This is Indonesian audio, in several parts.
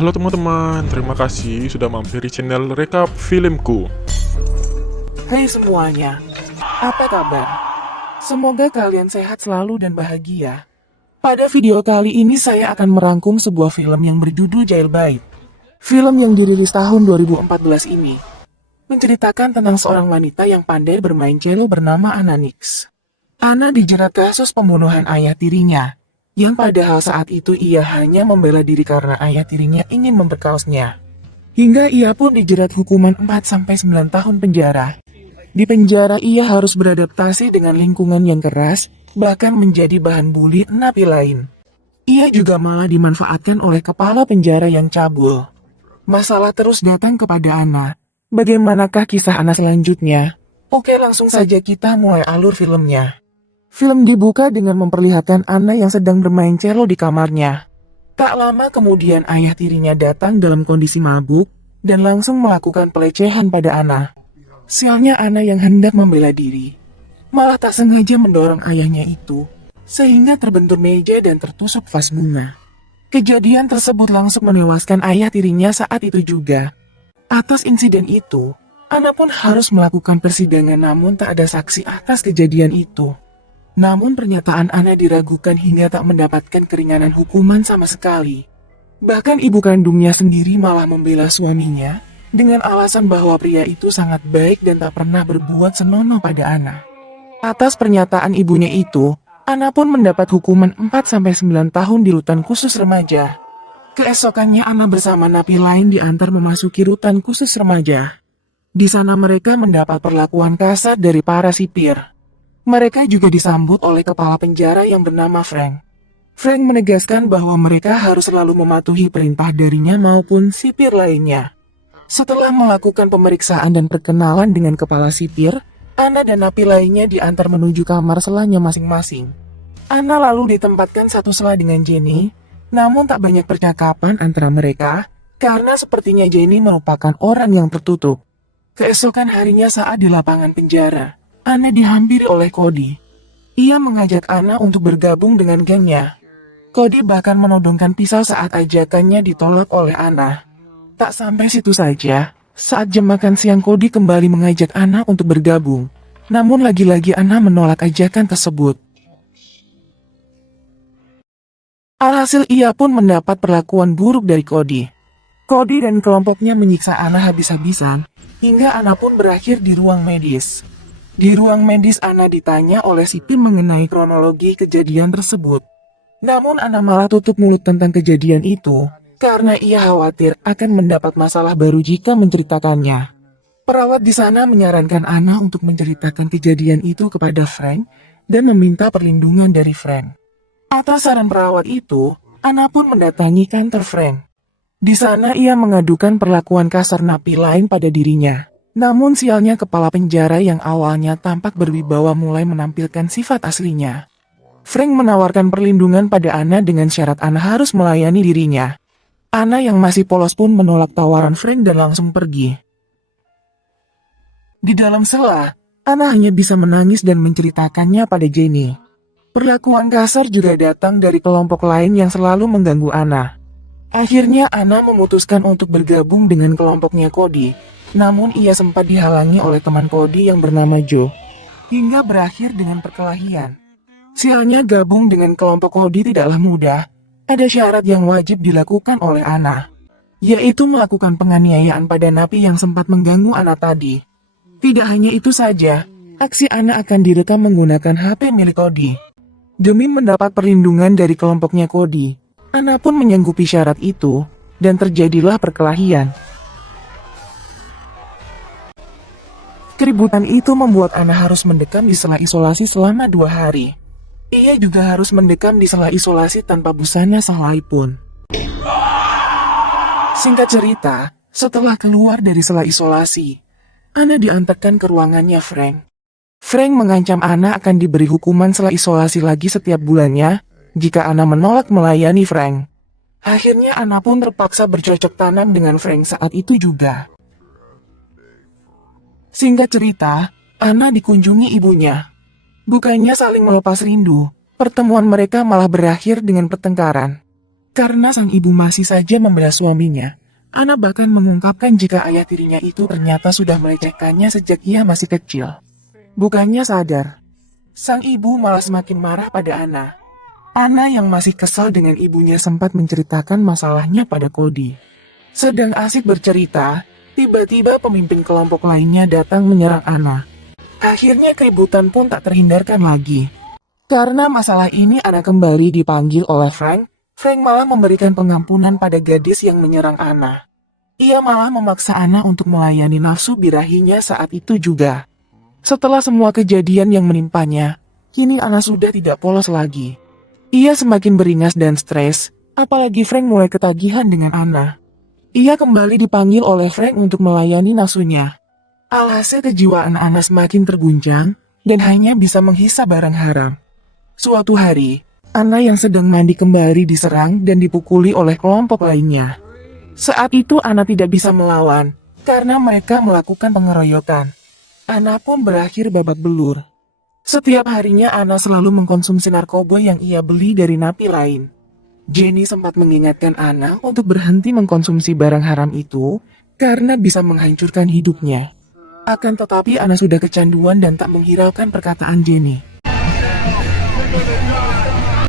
Halo teman-teman, terima kasih sudah mampir di channel Rekap Filmku. Hai semuanya, apa kabar? Semoga kalian sehat selalu dan bahagia. Pada video kali ini saya akan merangkum sebuah film yang berjudul Jailbait. Film yang dirilis tahun 2014 ini menceritakan tentang seorang wanita yang pandai bermain cello bernama Anna Nix. Anna dijerat kasus pembunuhan ayah tirinya, yang padahal saat itu ia hanya membela diri karena ayah tirinya ingin memperkaosnya. Hingga ia pun dijerat hukuman 4-9 tahun penjara. Di penjara ia harus beradaptasi dengan lingkungan yang keras, bahkan menjadi bahan bully napi lain. Ia juga malah dimanfaatkan oleh kepala penjara yang cabul. Masalah terus datang kepada Anna. Bagaimanakah kisah Anna selanjutnya? Oke, langsung saja kita mulai alur filmnya. Film dibuka dengan memperlihatkan Anna yang sedang bermain cello di kamarnya. Tak lama kemudian ayah tirinya datang dalam kondisi mabuk dan langsung melakukan pelecehan pada Anna. Sialnya Anna yang hendak membela diri, malah tak sengaja mendorong ayahnya itu, sehingga terbentur meja dan tertusuk vas bunga. Kejadian tersebut langsung menewaskan ayah tirinya saat itu juga. Atas insiden itu, Anna pun harus melakukan persidangan namun tak ada saksi atas kejadian itu. Namun pernyataan Anna diragukan hingga tak mendapatkan keringanan hukuman sama sekali. Bahkan ibu kandungnya sendiri malah membela suaminya dengan alasan bahwa pria itu sangat baik dan tak pernah berbuat senonoh pada Anna. Atas pernyataan ibunya itu, Anna pun mendapat hukuman 4-9 tahun di rutan khusus remaja. Keesokannya Anna bersama napi lain diantar memasuki rutan khusus remaja. Di sana mereka mendapat perlakuan kasar dari para sipir. Mereka juga disambut oleh kepala penjara yang bernama Frank. Frank menegaskan bahwa mereka harus selalu mematuhi perintah darinya maupun sipir lainnya. Setelah melakukan pemeriksaan dan perkenalan dengan kepala sipir, Anna dan napi lainnya diantar menuju kamar selanya masing-masing. Anna lalu ditempatkan satu sela dengan Jenny, namun tak banyak percakapan antara mereka, karena sepertinya Jenny merupakan orang yang tertutup. Keesokan harinya saat di lapangan penjara, Anna dihampiri oleh Cody. Ia mengajak Anna untuk bergabung dengan gengnya. Cody bahkan menodongkan pisau saat ajakannya ditolak oleh Anna. Tak sampai situ saja, saat jam makan siang Cody kembali mengajak Anna untuk bergabung. Namun lagi-lagi Anna menolak ajakan tersebut. Alhasil ia pun mendapat perlakuan buruk dari Cody. Cody dan kelompoknya menyiksa Anna habis-habisan, hingga Anna pun berakhir di ruang medis. Di ruang medis Anna ditanya oleh sipir mengenai kronologi kejadian tersebut. Namun Anna malah tutup mulut tentang kejadian itu, karena ia khawatir akan mendapat masalah baru jika menceritakannya. Perawat di sana menyarankan Anna untuk menceritakan kejadian itu kepada Frank dan meminta perlindungan dari Frank. Atas saran perawat itu, Anna pun mendatangi kantor Frank. Di sana ia mengadukan perlakuan kasar napi lain pada dirinya. Namun sialnya kepala penjara yang awalnya tampak berwibawa mulai menampilkan sifat aslinya. Frank menawarkan perlindungan pada Anna dengan syarat Anna harus melayani dirinya. Anna yang masih polos pun menolak tawaran Frank dan langsung pergi. Di dalam sela, Anna hanya bisa menangis dan menceritakannya pada Jenny. Perlakuan kasar juga datang dari kelompok lain yang selalu mengganggu Anna. Akhirnya Anna memutuskan untuk bergabung dengan kelompoknya Cody. Namun ia sempat dihalangi oleh teman Cody yang bernama Joe, hingga berakhir dengan perkelahian. Sialnya gabung dengan kelompok Cody tidaklah mudah. Ada syarat yang wajib dilakukan oleh Anna, yaitu melakukan penganiayaan pada napi yang sempat mengganggu Anna tadi. Tidak hanya itu saja, aksi Anna akan direkam menggunakan HP milik Cody. Demi mendapat perlindungan dari kelompoknya Cody, Anna pun menyanggupi syarat itu, dan terjadilah perkelahian. Keributan itu membuat Anna harus mendekam di sela isolasi selama 2 hari. Ia juga harus mendekam di sela isolasi tanpa busana sehelai pun. Singkat cerita, setelah keluar dari sela isolasi, Anna diantarkan ke ruangannya Frank. Frank mengancam Anna akan diberi hukuman sela isolasi lagi setiap bulannya, jika Anna menolak melayani Frank. Akhirnya Anna pun terpaksa bercocok tanam dengan Frank saat itu juga. Singkat cerita, Anna dikunjungi ibunya. Bukannya saling melepas rindu, pertemuan mereka malah berakhir dengan pertengkaran. Karena sang ibu masih saja membela suaminya, Ana bahkan mengungkapkan jika ayah tirinya itu ternyata sudah melecehkannya sejak ia masih kecil. Bukannya sadar, sang ibu malah semakin marah pada Ana. Ana yang masih kesal dengan ibunya sempat menceritakan masalahnya pada Cody. Sedang asik bercerita, tiba-tiba pemimpin kelompok lainnya datang menyerang Ana. Akhirnya keributan pun tak terhindarkan lagi. Karena masalah ini Ana kembali dipanggil oleh Frank. Frank malah memberikan pengampunan pada gadis yang menyerang Ana. Ia malah memaksa Ana untuk melayani nafsu birahinya saat itu juga. Setelah semua kejadian yang menimpanya, kini Ana sudah tidak polos lagi. Ia semakin beringas dan stres, apalagi Frank mulai ketagihan dengan Ana. Ia kembali dipanggil oleh Frank untuk melayani nafsunya. Alhasil kejiwaan Ana semakin terguncang, dan hanya bisa menghisap barang haram. Suatu hari, Ana yang sedang mandi kembali diserang dan dipukuli oleh kelompok lainnya. Saat itu Ana tidak bisa melawan, karena mereka melakukan pengeroyokan. Ana pun berakhir babak belur. Setiap harinya Ana selalu mengkonsumsi narkoba yang ia beli dari napi lain. Jenny sempat mengingatkan Ana untuk berhenti mengkonsumsi barang haram itu, karena bisa menghancurkan hidupnya. Akan tetapi Ana sudah kecanduan dan tak menghiraukan perkataan Jenny.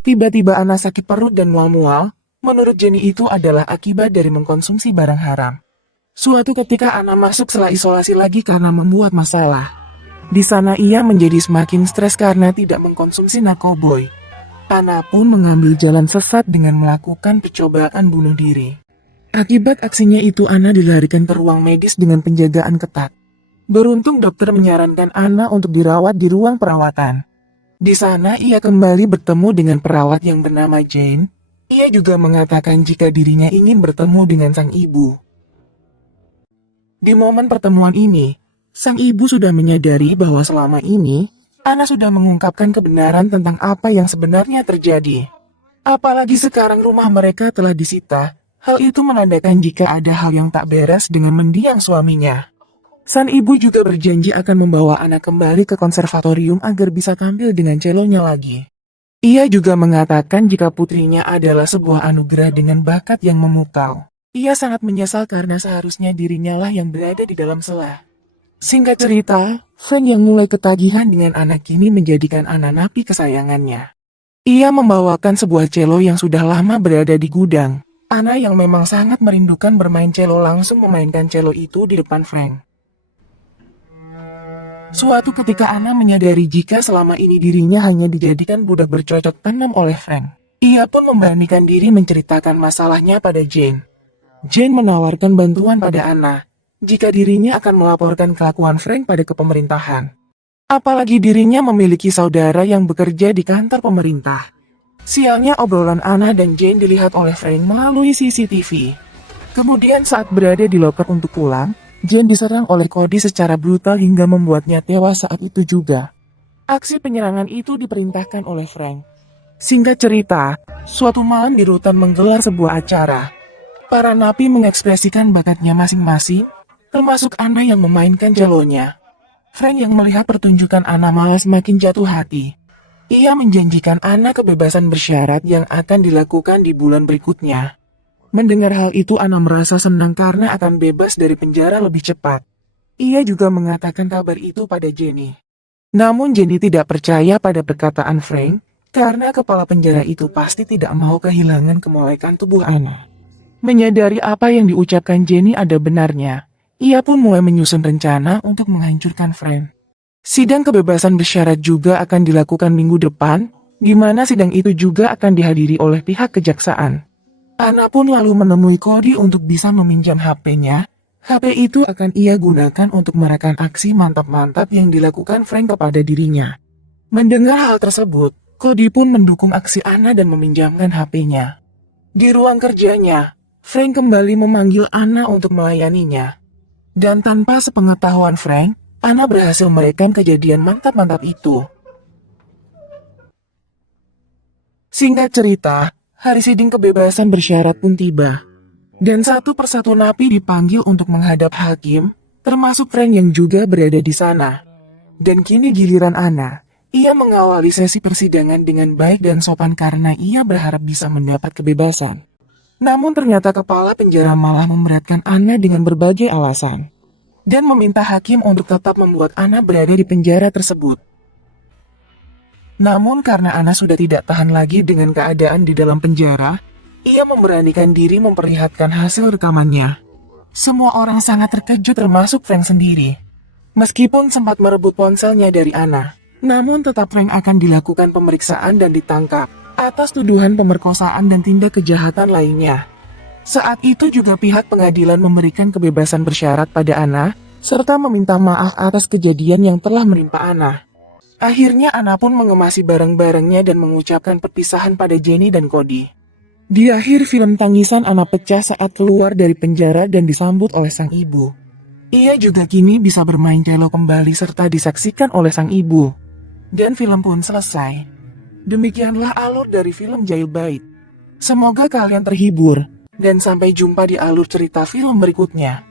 Tiba-tiba Ana sakit perut dan mual-mual. Menurut Jenny itu adalah akibat dari mengkonsumsi barang haram. Suatu ketika Ana masuk sela isolasi lagi karena membuat masalah. Di sana ia menjadi semakin stres karena tidak mengkonsumsi narkoboy. Ana pun mengambil jalan sesat dengan melakukan percobaan bunuh diri. Akibat aksinya itu Ana dilarikan ke ruang medis dengan penjagaan ketat. Beruntung dokter menyarankan Ana untuk dirawat di ruang perawatan. Di sana ia kembali bertemu dengan perawat yang bernama Jane. Ia juga mengatakan jika dirinya ingin bertemu dengan sang ibu. Di momen pertemuan ini, sang ibu sudah menyadari bahwa selama ini, Ana sudah mengungkapkan kebenaran tentang apa yang sebenarnya terjadi. Apalagi sekarang rumah mereka telah disita, hal itu menandakan jika ada hal yang tak beres dengan mendiang suaminya. Sang ibu juga berjanji akan membawa Ana kembali ke konservatorium agar bisa tampil dengan celonya lagi. Ia juga mengatakan jika putrinya adalah sebuah anugerah dengan bakat yang memukau. Ia sangat menyesal karena seharusnya dirinya lah yang berada di dalam sela. Singkat cerita, Frank yang mulai ketagihan dengan anak ini menjadikan Ana napi kesayangannya. Ia membawakan sebuah cello yang sudah lama berada di gudang. Ana yang memang sangat merindukan bermain cello langsung memainkan cello itu di depan Frank. Suatu ketika Ana menyadari jika selama ini dirinya hanya dijadikan budak bercocok tanam oleh Frank. Ia pun memberanikan diri menceritakan masalahnya pada Jane. Jane menawarkan bantuan pada Ana jika dirinya akan melaporkan kelakuan Frank pada kepemerintahan. Apalagi dirinya memiliki saudara yang bekerja di kantor pemerintah. Sialnya obrolan Ana dan Jane dilihat oleh Frank melalui CCTV. Kemudian saat berada di loker untuk pulang, Jane diserang oleh Cody secara brutal hingga membuatnya tewas saat itu juga. Aksi penyerangan itu diperintahkan oleh Frank. Singkat cerita, suatu malam di rutan menggelar sebuah acara. Para napi mengekspresikan bakatnya masing-masing, termasuk Ana yang memainkan celonya. Frank yang melihat pertunjukan Ana malah semakin jatuh hati. Ia menjanjikan Ana kebebasan bersyarat yang akan dilakukan di bulan berikutnya. Mendengar hal itu Ana merasa senang karena akan bebas dari penjara lebih cepat. Ia juga mengatakan kabar itu pada Jenny. Namun Jenny tidak percaya pada perkataan Frank, karena kepala penjara itu pasti tidak mau kehilangan kemolekan tubuh Ana. Menyadari apa yang diucapkan Jenny ada benarnya, ia pun mulai menyusun rencana untuk menghancurkan Frank. Sidang kebebasan bersyarat juga akan dilakukan minggu depan, di mana sidang itu juga akan dihadiri oleh pihak kejaksaan. Ana pun lalu menemui Cody untuk bisa meminjam HP-nya. HP itu akan ia gunakan untuk merekam aksi mantap-mantap yang dilakukan Frank kepada dirinya. Mendengar hal tersebut, Cody pun mendukung aksi Ana dan meminjamkan HP-nya. Di ruang kerjanya, Frank kembali memanggil Ana untuk melayaninya. Dan tanpa sepengetahuan Frank, Ana berhasil merekam kejadian mantap-mantap itu. Singkat cerita, hari sidang kebebasan bersyarat pun tiba. Dan satu persatu napi dipanggil untuk menghadap hakim, termasuk Frank yang juga berada di sana. Dan kini giliran Ana. Ia mengawali sesi persidangan dengan baik dan sopan karena ia berharap bisa mendapat kebebasan. Namun ternyata kepala penjara malah memberatkan Anna dengan berbagai alasan. Dan meminta hakim untuk tetap membuat Anna berada di penjara tersebut. Namun karena Anna sudah tidak tahan lagi dengan keadaan di dalam penjara, ia memberanikan diri memperlihatkan hasil rekamannya. Semua orang sangat terkejut termasuk Frank sendiri. Meskipun sempat merebut ponselnya dari Anna, namun tetap Frank akan dilakukan pemeriksaan dan ditangkap atas tuduhan pemerkosaan dan tindak kejahatan lainnya. Saat itu juga pihak pengadilan memberikan kebebasan bersyarat pada Anna, serta meminta maaf atas kejadian yang telah menimpa Anna. Akhirnya Anna pun mengemasi barang-barangnya dan mengucapkan perpisahan pada Jenny dan Cody. Di akhir film tangisan Anna pecah saat keluar dari penjara dan disambut oleh sang ibu. Ia juga kini bisa bermain cello kembali serta disaksikan oleh sang ibu. Dan film pun selesai. Demikianlah alur dari film Jailbait. Semoga kalian terhibur, dan sampai jumpa di alur cerita film berikutnya.